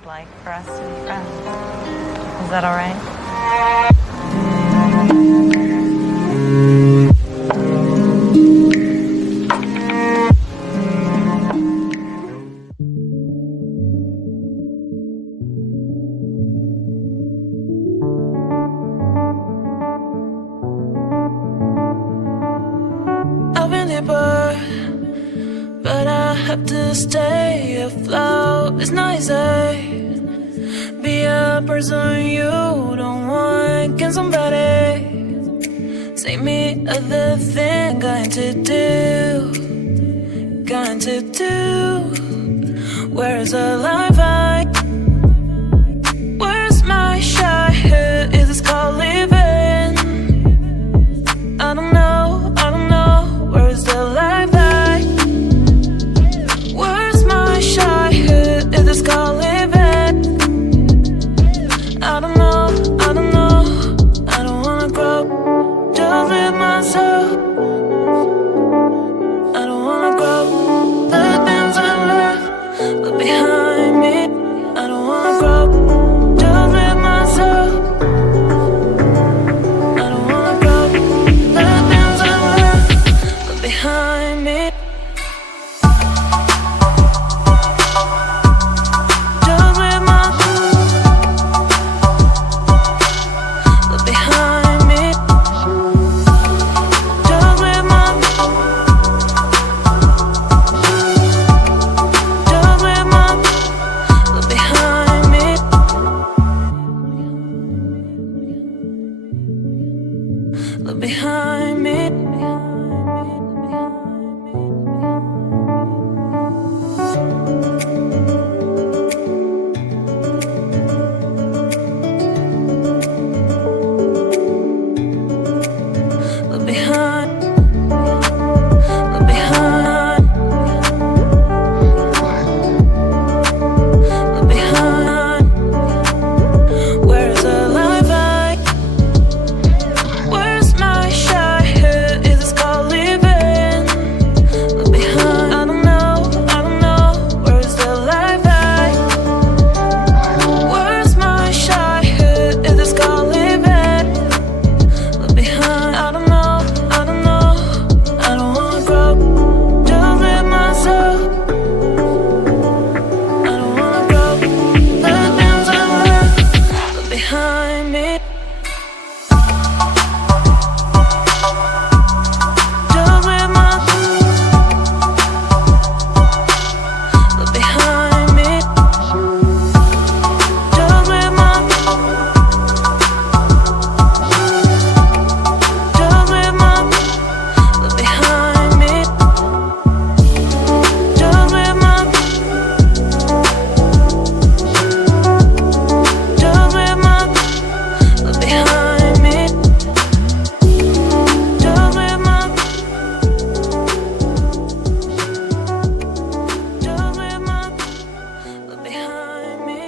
I'd like for us to be friends. Is that all right? I've been deeper, but I have to stay afloat. It's not easy. Be a person you don't want. Can somebody take me of the thing going to do? Going to do? Where's the life I? Where's my shot? Is this called living? I don't know, I don't know. Where's the life I? Where's my shot? Is this called living? I don't know, I don't know. I don't wanna grow, just live myself. I don't wanna grow, the things I left behind me. I don't wanna grow, just live myself. I don't wanna grow, the things I left behind me. Just live my behind me. Just live my behind me. Look behind me. Look behind. Look behind. Look behind. Where's the life I? Where's my shot? Is this called living? Look behind. I don't know, I don't know. Where's the life I? Where's my shot? Is this called living? Look behind. I don't know, I don't know. I don't wanna grow, just live myself. I don't wanna grow, the things I left behind me. Just live my look behind me. Just live my just live my look behind me. Just live my just live my look behind me. Just live my just live my look behind me.